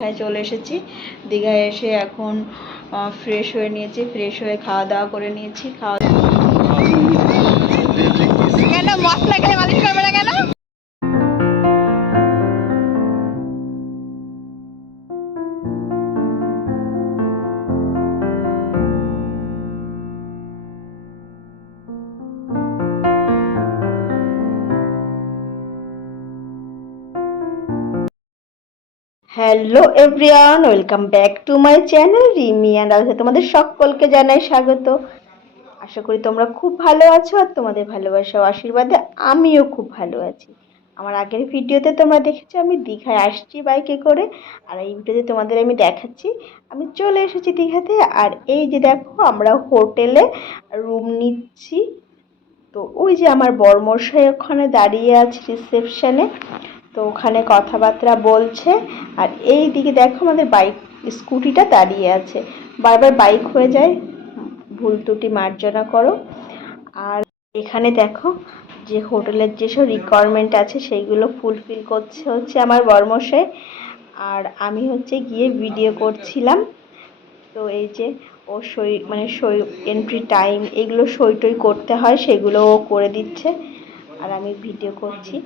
দীঘায় চলে এসেছি। দীঘায় এসে এখন ফ্রেশ হয়ে নিয়েছি, ফ্রেশ হয়ে খাওয়া দাওয়া করে নিয়েছি। কেন মশলা খেলে মালিশ করবে না কেন? Hello everyone, welcome back to my channel Rimi and Alsa. তোমাদের সকলকে জানাই স্বাগত। আশা করি তোমরা খুব ভালো আছো, আর তোমাদের ভালোবাসা ও আশীর্বাদে আমিও খুব ভালো আছি। আমার আগের ভিডিওতে তোমরা দেখেছো আমি দীঘায় আসছি বাইকে করে, আর এই ভিডিওতে তোমাদের আমি দেখাচ্ছি আমি চলে এসেছি দীঘাতে। আর এই যে দেখো, আমরা হোটেলে রুম নিচ্ছি। তো ওই যে আমার বরমশাই ওখানে দাঁড়িয়ে আছে রিসেপশনে, তো ওখানে কথাবার্তা বলছে। আর এই দিকে দেখো আমাদের বাইক স্কুটিটা দাঁড়িয়ে আছে, বারবার বাইক হয়ে যায়, ভুল ত্রুটি মার্জনা করো। আর এখানে দেখো যে হোটেলের যেসব রিকোয়ারমেন্ট আছে সেইগুলো ফুলফিল হচ্ছে আমার বরমশাই, আর আমি হচ্ছে গিয়ে ভিডিও করছিলাম। তো এই যে ও সই এন্ট্রি টাইম এগুলো সই করতে হয়, সেগুলো ও করে দিচ্ছে আর আমি ভিডিও করছি।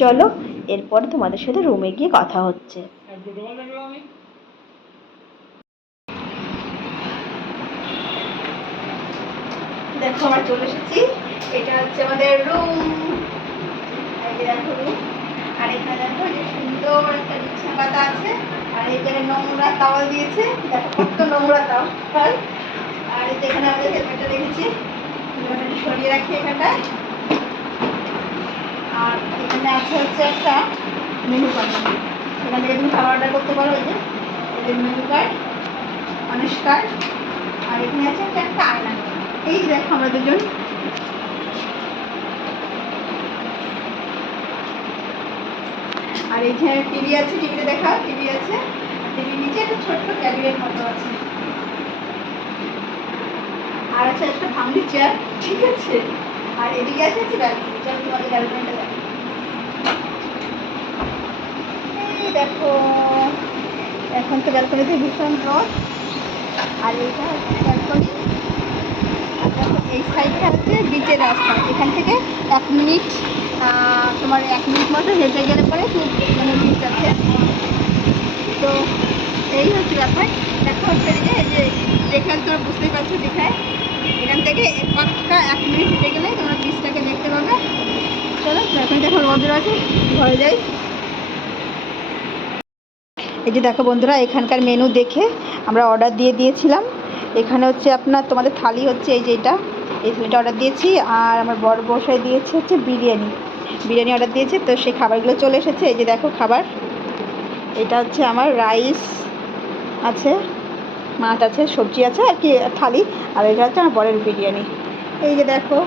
চলো এরপর তোমাদের সাথে রুমে গিয়ে কথা হচ্ছে। দেখো আমরা চলে এসেছি, এটা হচ্ছে আমাদের রুম। দেখো রুম, আর এখানে দেখো যে সুন্দর একটা বিছানা পাতা আছে, আর এই জায়গায় নোংরা তাওয়াল দিয়েছে, দেখো কত নোংরা তাওয়াল। আর এই যেখানে আমাদের হেলমেটটা রেখেছি, হেলমেটটা সরিয়ে রাখি এখানটায়। আর এখানে আছে হচ্ছে একটা মেনু কার্ড, এখান থেকে তুমি খাবার অর্ডার করতে পারো। এই যে মেনু কার্ড, অনেস্ট কার্ড, আর এখানে আছে একটা আয়না। এই যে দেখো আমরা দুজন, আর এইখানে টিভি আছে, টিভিতে দেখা টিভি আছে, টিভির নিচে একটা ছোট্ট ক্যাবিনেট মতো আছে, আর আছে একটা ভাঙলি চেয়ার, ঠিক আছে। আর এদিকে আছে একটা ব্যালকনি, চলো তোমাদের ব্যালকনিটা দেখো। এই দেখো এখন তো ব্যালকনিতে ভীষণ রোদ, আর এইটা হচ্ছে ব্যালকনি। এই সাইডটা হচ্ছে বিচের রাস্তা, এখান থেকে 1 মিনিট, তোমার 1 মিনিট মতো হেঁটে গেলে পরে খুব মানে বিচ আছে। তো এই হচ্ছে ব্যাপার। দেখো হচ্ছে যে যেখানে তোমরা বুঝতেই পারছো দীঘায়, এখান থেকে পাক্কা 1 মিনিট হেঁটে গেলে তোমরা বিচটাকে দেখতে পাবে। চলো এখন দেখো রোদ্র আছে, ঘরে যাই। এই যে দেখো বন্ধুরা, এখানকার মেনু দেখে আমরা অর্ডার দিয়ে দিয়েছিলাম। এখানে হচ্ছে আপনার তোমাদের থালি হচ্ছে এই যে এই থালিটা অর্ডার দিয়েছি, আর আমার বড় বসায় দিয়েছে হচ্ছে বিরিয়ানি অর্ডার দিয়েছে। তো সেই খাবারগুলো চলে এসেছে। এই যে দেখো খাবার, এটা হচ্ছে আমার রাইস আছে, মাছ আছে, সবজি আছে আর কি থালি, আর এটা হচ্ছে আমার বরের বিরিয়ানি। এই যে দেখো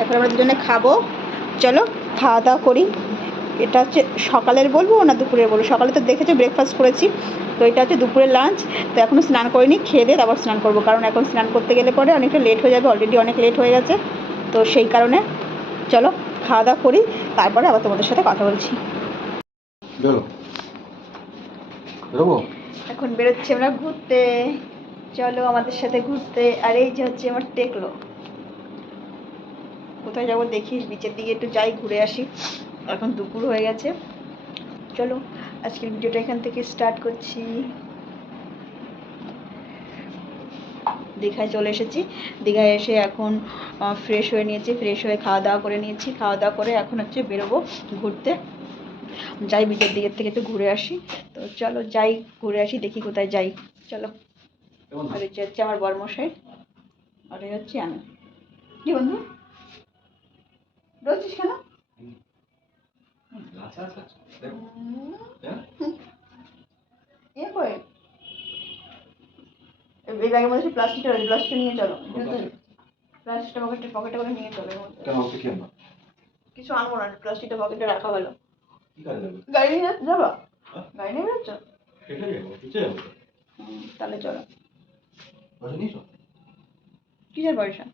এখন আমরা দুজনে খাবো, চলো খাওয়া দাওয়া করি। এটা হচ্ছে সকালের বলবো না দুপুরের বলবো? সকালে তো দেখেছো ব্রেকফাস্ট করেছি, তো এটা হচ্ছে দুপুরের লাঞ্চ। তো এখনও স্নান করিনি, খেয়ে দিয়ে তারপর স্নান করবো, কারণ এখন স্নান করতে গেলে পরে অনেকটা লেট হয়ে যাবে, অলরেডি অনেক লেট হয়ে গেছে। তো সেই কারণে চলো খাওয়া দাওয়া করি, তারপরে আবার তোমাদের সাথে কথা বলছি। এখন বেরোচ্ছি আমরা ঘুরতে, চলো আমাদের সাথে ঘুরতে। আর এই যে হচ্ছে আমার টেকলো, কোথায় যাবো দেখি, বিচের দিকে একটু যাই, ঘুরে আসি। এখন দুপুর হয়ে গেছে, চলো আজকের ভিডিওটা এখান থেকে স্টার্ট করছি। দীঘায় চলে এসেছি, দীঘায় এসে এখন ফ্রেশ হয়ে নিয়েছি, ফ্রেশ হয়ে খাওয়া দাওয়া করে নিয়েছি। খাওয়া দাওয়া করে এখন হচ্ছে বেরোবো ঘুরতে, যাই বিচের দিকের থেকে একটু ঘুরে আসি। তো চলো যাই, ঘুরে আসি, দেখি কোথায় যাই, চলো। আর হচ্ছে আমার বরমশাই, আর হচ্ছে আমি। কি বন্ধু রয়েছিস কেন? এ করে এই ব্যাগের মধ্যে প্লাস্টিকটা রয়েছে, প্লাস্টিকটা নিয়ে চলো, প্লাস্টিকটা পকেটে করে নিয়ে চলো। কিছু আনবো না, প্লাস্টিকটা পকেটে রাখা ভালো। গাড়ি নিয়ে যাবো, গাড়ি নিয়ে বেরোচ্ছ? তাহলে চলো। কিসের পয়সা?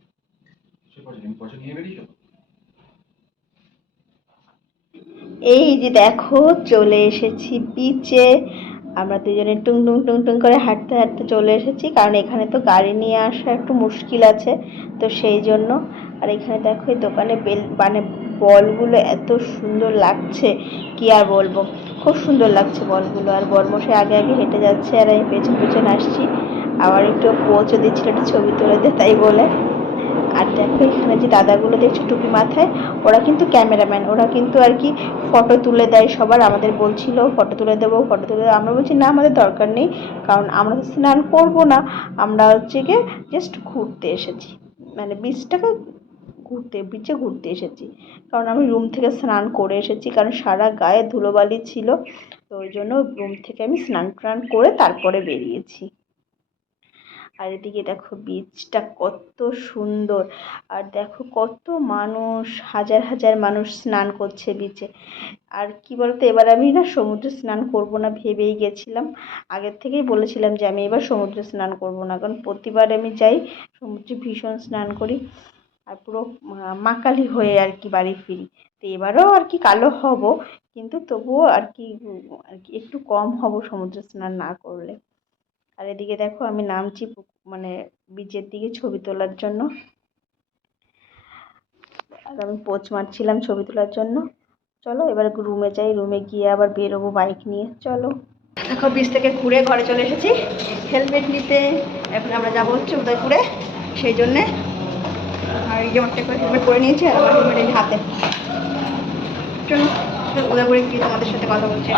এই যে দেখো চলে এসেছি বিচে, আমরা দুজনে টুং টুং টুং টুং করে হাঁটতে হাঁটতে চলে এসেছি, কারণ এখানে তো গাড়ি নিয়ে আসা একটু মুশকিল আছে, তো সেই জন্য। আর এখানে দেখো এই দোকানে মানে বলগুলো এত সুন্দর লাগছে, কি আর বলবো, খুব সুন্দর লাগছে বলগুলো। আর বরমশাই আগে আগে হেঁটে যাচ্ছে আর আমি পেছন পেছন আসছি। আবার একটু পৌঁছে দিচ্ছিল একটু ছবি তুলে দে তাই বলে। আর দেখো এখানে যে দাদাগুলো দেখছো টুপি মাথায়, ওরা কিন্তু ক্যামেরাম্যান, ওরা কিন্তু আর কি ফটো তুলে দেয় সবার। আমাদের বলছিল ফটো তুলে দেবো, ফটো তুলে দেবো। আমরা বলছি না, আমাদের দরকার নেই, কারণ আমরা তো স্নান করবো না, আমরা হচ্ছে গিয়ে জাস্ট ঘুরতে এসেছি, মানে বিচটাকে বিচে ঘুরতে এসেছি। কারণ আমি রুম থেকে স্নান করে এসেছি, কারণ সারা গায়ে ধুলোবালি ছিল, তো ওই জন্য রুম থেকে আমি স্নান টান করে তারপরে বেরিয়েছি। আর এদিকে দেখো বিচটা কত সুন্দর, আর দেখো কত মানুষ, হাজার হাজার মানুষ স্নান করছে বিচে। আর কি বলতো, এবার আমি না সমুদ্রে স্নান করব না ভেবেই গেছিলাম, আগের থেকেই বলেছিলাম যে আমি এবার সমুদ্রে স্নান করব না, কারণ প্রতিবার আমি যাই সমুদ্রে ভীষণ স্নান করি আর পুরো মাকালি হয়ে আর কি বাড়ি ফিরি। তো এবারও আর কি কালো হব, কিন্তু তবুও আর কি একটু কম হব সমুদ্রে স্নান না করলে। আর এদিকে দেখো আমি নামছি মানে বিচের দিকে ছবি তোলার জন্য, আর আমি পোজ মারছিলাম ছবি তোলার জন্য। চলো এবার রুমে যাই, রুমে গিয়ে আবার বেরোবো বাইক নিয়ে। চলো দেখো বিচ থেকে ঘুরে ঘরে চলে এসেছি হেলমেট নিতে। এখন আমরা যাবো হচ্ছে উদয়পুরে, সেই জন্যে। আর এই যে একটা করে হেলমেট পরে নিয়েছি, আর আমার হেলমেট এই হাতে। চলো উদয়পুরে গিয়ে তোমাদের সাথে কথা বলছি।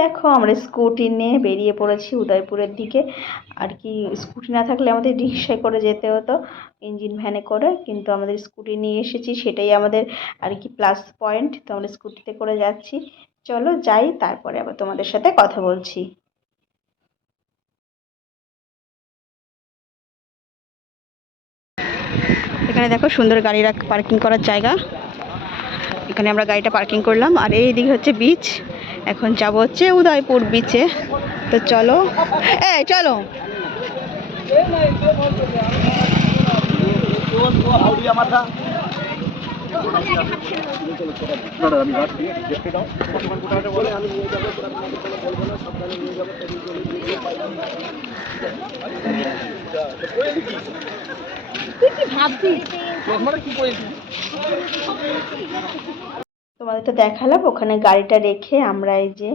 দেখো আমরা স্কুটি নিয়ে বেরিয়ে পড়েছি উদয়পুরের দিকে। আর কি স্কুটি না থাকলে আমাদের রিক্সায় করে যেতে হতো, ইঞ্জিন ভ্যানে করে, কিন্তু আমাদের স্কুটি নিয়ে এসেছি, সেটাই আমাদের আর কি প্লাস পয়েন্ট। তো আমরা স্কুটিতে করে যাচ্ছি। চলো যাই, তারপরে আবার তোমাদের সাথে কথা বলছি। এখানে দেখো সুন্দর গাড়ি পার্কিং করার জায়গা, এখানে আমরা গাড়িটা পার্কিং করলাম। আর এই দিকে হচ্ছে বিচ, এখন যাব হচ্ছে উদয়পুর বিচে। তো চলো চলো। তোমাদের তো দেখালাম ওখানে গাড়িটা রেখে আমরা এই যে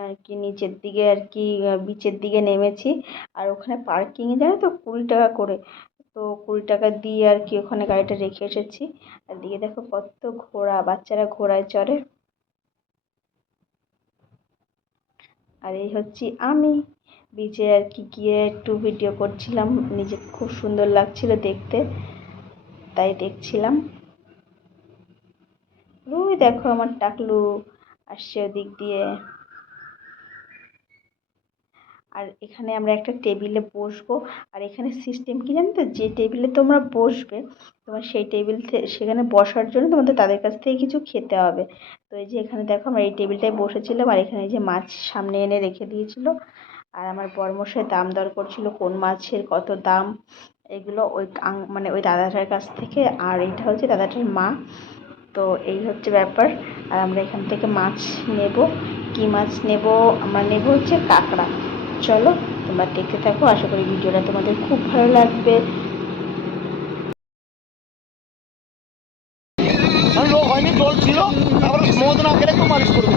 আর কি নিচের দিকে আর কি বিচের দিকে নেমেছি। আর ওখানে পার্কিংয়ে জানো তো 20 টাকা করে, তো 20 টাকা দিয়ে আর কি ওখানে গাড়িটা রেখে এসেছি। আর দিকে দেখো কত ঘোড়া, বাচ্চারা ঘোড়ায় চড়ে। আর এই হচ্ছি আমি বিচে আর কি গিয়ে একটু ভিডিও করছিলাম, নিজে খুব সুন্দর লাগছিল দেখতে, তাই দেখছিলাম। ওই দেখো আমার টাকলু আসছে ওদিক দিয়ে। আর এখানে আমরা একটা টেবিলে বসবো। আর এখানে সিস্টেম কি জানো তো, যে টেবিলে তোমরা বসবে, তোমার সেই টেবিল সেখানে বসার জন্য তোমাদের তাদের কাছ থেকে কিছু খেতে হবে। তো এই যে এখানে দেখো আমরা এই টেবিলটায় বসেছিলাম, আর এখানে যে মাছ সামনে এনে রেখে দিয়েছিল। আর আমার বরমশাই দাম দর করছিল কোন মাছের কত দাম, এগুলো ওই মানে ওই দাদাটার কাছ থেকে। আর এইটা হচ্ছে দাদাটার মা। তো এই হচ্ছে ব্যাপার। আর আমরা এখান থেকে মাছ নেব। কি মাছ নেব? আমরা নেব হচ্ছে কাঁকড়া। চলো তোমরা দেখতে থাকো, আশা করি ভিডিওটা তোমাদের খুব ভালো লাগবে। লোক হয়নি, জল ছিল, আবার মদ না খেলে একটু মালিশ করবে।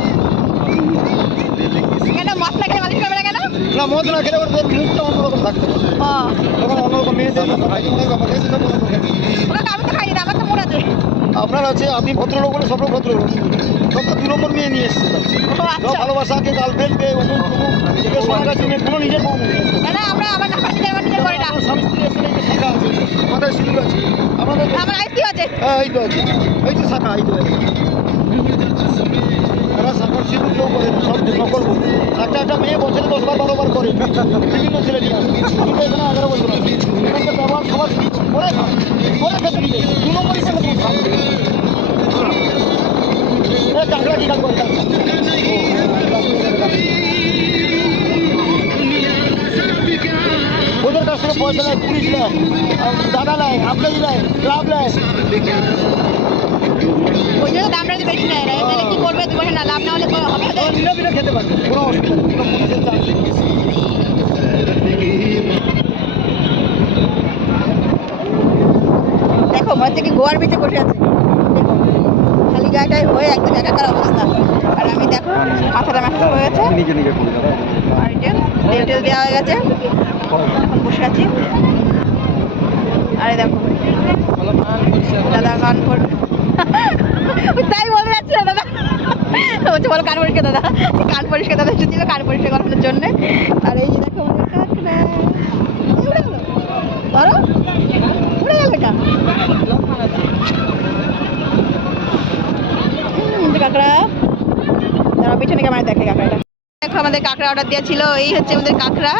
কেন মদ না খেলে মালিশ করবে না কেন? না, মদ না খেলে ওদের মুখটা অন্যরকম থাকতে পারে, তখন অন্যরকম মেয়েদের আমি তো খাই না, আমার তো মনে আছে। আপনার আছে, আপনি ভদ্রলোক বলে সব ভদ্রলোক, সব তো 2 নম্বর মেয়ে নিয়ে এসছে। ভালোবাসাকে গার্লফ্রেন্ডকে অমুক তমুক সোনার কাছে মেয়ে, কোনো নিজের বউ নেই। না আমরা আমার না নিজের করে না, স্বামী স্ত্রী এসে শাখা আছে, মাথায় সিঁদুর আছে, আমাদের আমার আইস কি আছে, হ্যাঁ এই তো আছে, এই তো শাখা, এই তো তারা শাখার সিঁদুর কেউ করে না, সব নকল বউ। একটা মেয়ে বছরে 10 বার 12 বার করে, বিভিন্ন ছেলে নিয়ে আসে। আমি তো এখানে 11 বছর আছি, এখানকার ব্যবহার সবার করে করে খেতে দিবে 2 নম্বরই করে তুমি খাবে। কাঁকড়া কি কাজ করে, ওদের কাছ থেকে পয়সা নেয়, পুলিশ নেয়, দাদা নেয়, আপনাদের নেয়, ক্লাব নেয়। ওই জন্য দামটা একটু বেশি নেয়। তাহলে কি করবে? 2 বছর না লাভ না হলে হবে ওদের? বিনা বিনা খেতে পারবে, কোনো অসুবিধা নেই, কোনো পুলিশের চাপ নেই। দেখো মনে হচ্ছে কি গোয়ার বিচে বসে আছে। দেখো খালি গায়েটাই হয়ে একদম একাকার অবস্থা। আর আমি দেখো মাথাটা ম্যাসাজ হয়ে গেছে, নিজে নিজে করে দাও। আর এটা তেল টেল দেওয়া হয়ে গেছে, এখন বসে আছি। আরে দেখো দাদা কান করবে, তাই বলে যাচ্ছে দাদা বলছে বলো কান পরিষ্কার দাদা, কান পরিষ্কার দাদা এসেছিল কান পরিষ্কার করানোর জন্য। আর এই যে দেখো আমাদের কাকড়া উড়ে গেল, ধরো উড়ে গেল এটা কাঁকড়া। তারা পিছনে ক্যামেরা দেখে কাঁকড়াটা। দেখো আমাদের কাঁকড়া অর্ডার দেওয়া ছিল, এই হচ্ছে আমাদের কাঁকড়া।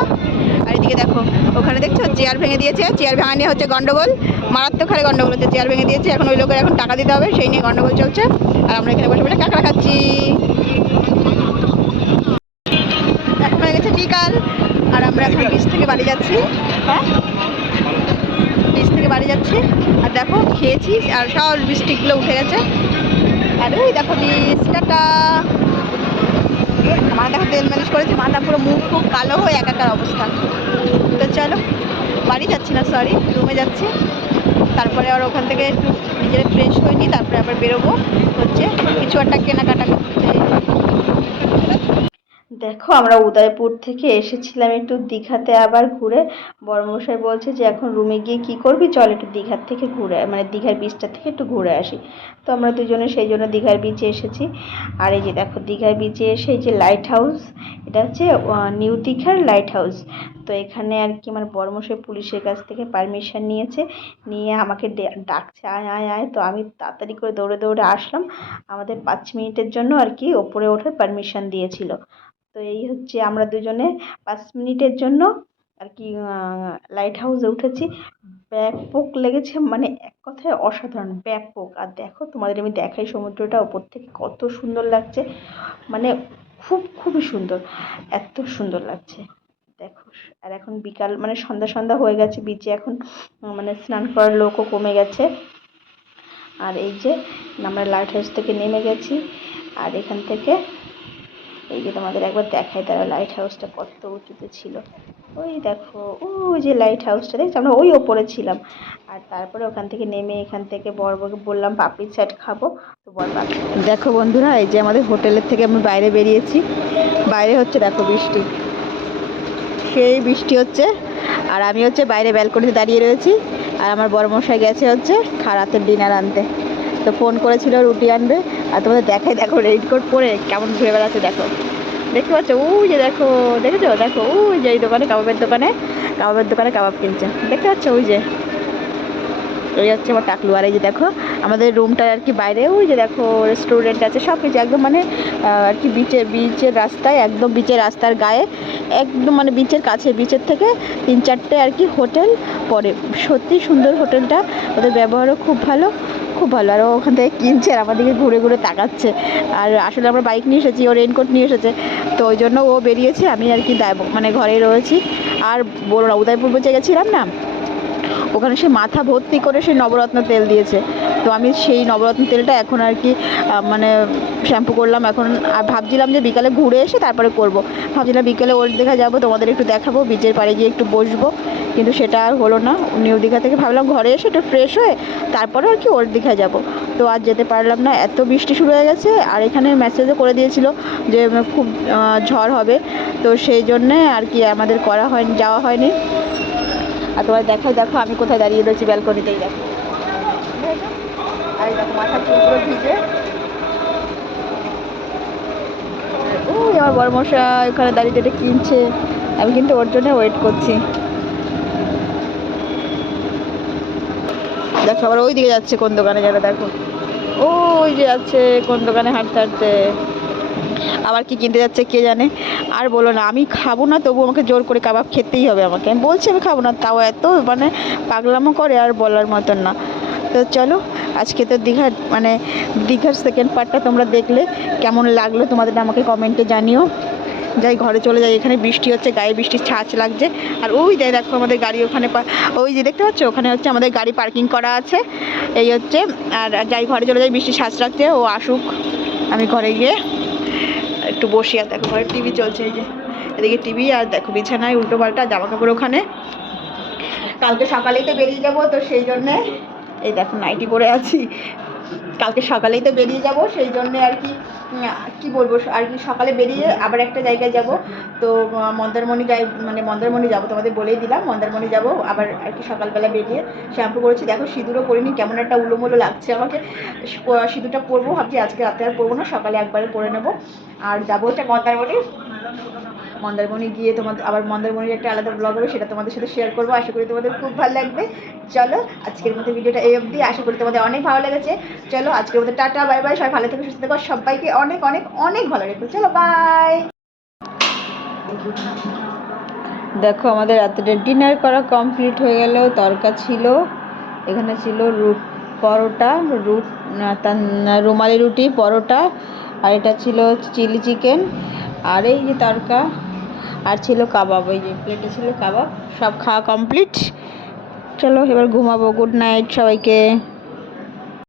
আর এদিকে দেখো ওখানে দেখছো চেয়ার ভেঙে দিয়েছে, চেয়ার ভাঙা নিয়ে হচ্ছে গন্ডগোল, মারাত্মক হারে গন্ডগোল হচ্ছে। চেয়ার ভেঙে দিয়েছে, এখন ওই লোকের এখন টাকা দিতে হবে, সেই নিয়ে গন্ডগোল চলছে। আর আমরা এখানে বসে বসে কাঁকড়া খাচ্ছি। এখন হয়ে গেছে বিকাল, আর আমরা এখন বিচ থেকে বাড়ি যাচ্ছি। হ্যাঁ বিচ থেকে বাড়ি যাচ্ছি। আর দেখো খেয়েছি আর সব লিপস্টিকগুলো উঠে গেছে। আর ওই দেখো বিচ, টাটা। আমার দেখো তেল মালিশ করেছি, মাথা পুরো মুখ খুব কালো হয়ে একাকার অবস্থা। তো চলো বাড়ি যাচ্ছি না, সরি রুমে যাচ্ছি। তারপরে আবার ওখান থেকে একটু নিজেরা ফ্রেশ হয়ে নিই, তারপরে আবার বেরোবো হচ্ছে কিছু একটা কেনাকাটা করতে। দেখো আমরা উদয়পুর থেকে এসেছিলাম একটু দীঘাতে আবার ঘুরে। বড়মশাই বলছে যে এখন রুমে গিয়ে কি করবি, চল একটু দীঘার থেকে ঘুরে মানে দীঘার বিচটা থেকে একটু ঘুরে আসি। তো আমরা দুজনে সেই জন্য দীঘার বিচে এসেছি। আর এই যে দেখো দীঘার বিচে এসে এই যে লাইট হাউস, এটা হচ্ছে নিউ দীঘার লাইট হাউস। তো এখানে আর কি আমার বড়মশাই পুলিশের কাছ থেকে পারমিশন নিয়েছে, নিয়ে আমাকে ডাকছে আয় আয় আয়। তো আমি তাড়াতাড়ি করে দৌড়ে দৌড়ে আসলাম। আমাদের 5 মিনিটের জন্য আর কি ওপরে ওঠার পারমিশন দিয়েছিল। তো এই হচ্ছে আমরা দুজনে 5 মিনিটের জন্য আর কি লাইট হাউসে উঠেছি। ব্যাপক লেগেছে, মানে এক কথায় অসাধারণ ব্যাপক। আর দেখো তোমাদের আমি দেখাই সমুদ্রটা ওপর থেকে কত সুন্দর লাগছে, মানে খুবই সুন্দর, এত সুন্দর লাগছে দেখো। আর এখন বিকাল মানে সন্ধ্যা সন্ধ্যা হয়ে গেছে, বিচে এখন মানে স্নান করার লোকও কমে গেছে। আর এই যে আমরা লাইট হাউস থেকে নেমে গেছি। আর এখান থেকে এই যে তোমাদের একবার দেখাই তারা লাইট হাউসটা কত উঁচুতে ছিল। ওই দেখো ওই যে লাইট হাউসটা দেখছি, আমরা ওই ওপরে ছিলাম। আর তারপরে ওখান থেকে নেমে এখান থেকে বরকে বললাম পাপড়ি চাট খাবো। তো বর পাপড়ি, দেখো বন্ধুরা এই যে আমাদের হোটেলের থেকে আমি বাইরে বেরিয়েছি। বাইরে হচ্ছে দেখো বৃষ্টি, সেই বৃষ্টি হচ্ছে। আর আমি হচ্ছে বাইরে ব্যালকনিতে দাঁড়িয়ে রয়েছি। আর আমার বড়মশাই গেছে হচ্ছে রাতের ডিনার আনতে। তো ফোন করেছিল রুটি আনবে। আর তোমাদের দেখাই দেখো রেইনকোট পরে কেমন ঘুরে বেড়াচ্ছে দেখো, দেখতে পাচ্ছ ওই যে দেখো, দেখেছো দেখো ওই যে এই দোকানে কাবাবের দোকানে কাবাব কিনছে, দেখতে পাচ্ছ ওই যে ওই হচ্ছে আমার টাকলু। আর এই যে দেখো আমাদের রুমটার আর কি বাইরে ওই যে দেখো রেস্টুরেন্ট আছে, সব কিছু একদম মানে আর কি বিচের রাস্তায়, একদম বিচের রাস্তার গায়ে একদম মানে বিচের কাছে, বিচের থেকে 3-4টে আর কি হোটেল পড়ে। সত্যি সুন্দর হোটেলটা, ওদের ব্যবহারও খুব ভালো। আর ও ওখান থেকে কিনছে আর আমাদেরকে ঘুরে ঘুরে তাকাচ্ছে। আর আসলে আমরা বাইক নিয়ে এসেছি, ও রেইনকোট নিয়ে এসেছে, তো ওই জন্য ও বেরিয়েছে, আমি আর কি মানে ঘরেই রয়েছি। আর বলো না উদয়পুর বেঁচে গেছিলাম না, ওখানে সে মাথা ভর্তি করে সেই নবরত্ন তেল দিয়েছে। তো আমি সেই নবরত্ন তেলটা এখন আর কি মানে শ্যাম্পু করলাম এখন। আর ভাবছিলাম যে বিকালে ঘুরে এসে তারপরে করব, ভাবছিলাম বিকেলে ওল্ড দীঘা যাবো, তোমাদের একটু দেখাবো, বিচের পাড়ে গিয়ে একটু বসবো, কিন্তু সেটা আর হলো না। নিউ দীঘা থেকে ভাবলাম ঘরে এসে একটু ফ্রেশ হয়ে তারপরে আর কি ওল্ড দীঘা যাবো। তো আর যেতে পারলাম না, এত বৃষ্টি শুরু হয়ে গেছে। আর এখানে মেসেজও করে দিয়েছিল যে খুব ঝড় হবে, তো সেই জন্যে আর কি আমাদের যাওয়া হয়নি। আর তোমার দেখাই দেখো আমি কোথায় দাঁড়িয়ে রয়েছি, ব্যালকনিতেই দেখো। আর দেখো মাথা চুলগুলো ভিজে। ওই আমার বড়মশাই ওখানে দাঁড়িয়ে এটা কিনছে, আমি কিন্তু ওর জন্য ওয়েট করছি। দেখো আবার ওই দিকে যাচ্ছে কোন দোকানে যেন, দেখো ওই যে যাচ্ছে কোন দোকানে হাঁটতে হাঁটতে, আবার কি কিনতে যাচ্ছে কে জানে। আর বলো না আমি খাবো না, তবু আমাকে জোর করে কাবাব খেতেই হবে আমাকে। আমি বলছি আমি খাবো না, তাও এত মানে পাগলামো করে আর বলার মতন না। তো চলো আজকে তো দীঘার সেকেন্ড পার্টটা তোমরা দেখলে, কেমন লাগলো তোমাদের আমাকে কমেন্টে জানিও। যাই ঘরে চলে যাই। এখানে বৃষ্টি হচ্ছে, গায়ে বৃষ্টির ছাঁচ লাগছে। আর ওই যাই দেখো আমাদের গাড়ি ওখানে, ওই যে দেখতে পাচ্ছ ওখানে হচ্ছে আমাদের গাড়ি পার্কিং করা আছে। এই হচ্ছে। আর যাই ঘরে চলে যাই, বৃষ্টির ছাঁচ লাগছে, ও আসুক, আমি ঘরে গিয়ে একটু বসি। আর দেখো ঘরে টিভি চলছে, এই যে এদিকে টিভি, আর দেখো বিছানায় উল্টো পাল্টা জামা কাপড় ওখানে। কালকে সকালেই তো বেরিয়ে যাব, তো সেই জন্যে এই দেখো নাইটি পরে আছি। কালকে সকালেই তো বেরিয়ে যাব, সেই জন্যে আর কি কী বলবো, আর কি সকালে বেরিয়ে আবার একটা জায়গায় যাব। তো মন্দারমণি যাই, মানে মন্দারমণি যাব, তোমাদের বলেই দিলাম মন্দারমণি যাব আবার আর কি। সকালবেলা বেরিয়ে শ্যাম্পু করেছি, দেখো সিঁদুরও পরিনি, কেমন একটা উলোমুলো লাগছে আমাকে। সিঁদুরটা পরবো ভাবছি, আজকে রাতে আর পরবো না, সকালে একবারে পরে নেবো। আর যাবো হচ্ছে মন্দারমণি। মন্দারমণি গিয়ে তোমাদের আবার মন্দারমণির একটা আলাদা ব্লগ হবে, সেটা তোমাদের সাথে শেয়ার করবো। আশা করি তোমাদের খুব ভালো লাগবে। চলো আজকের মতো ভিডিওটা এই অবধি, আশা করি তোমাদের অনেক ভালো লেগেছে। চলো আজকের মতো টাটা, বাই বাই, সবাই ভালো থেকো, সুস্থ থেকো, সবাইকে অনেক অনেক অনেক ভালো রেখো। চলো বাই। দেখো আমাদের রাত্রে ডিনার করা কমপ্লিট হয়ে গেল। তরকা ছিল, এখানে ছিল পরোটা, রুমালি রুটি, পরোটা, আর এটা ছিল চিলি চিকেন, আর এই যে তরকা, আর ছিল কাবাব, ওই যে প্লেটে ছিল কাবাব। সব খাওয়া কমপ্লিট। চলো এবার ঘুমাবো। গুড নাইট সবাইকে।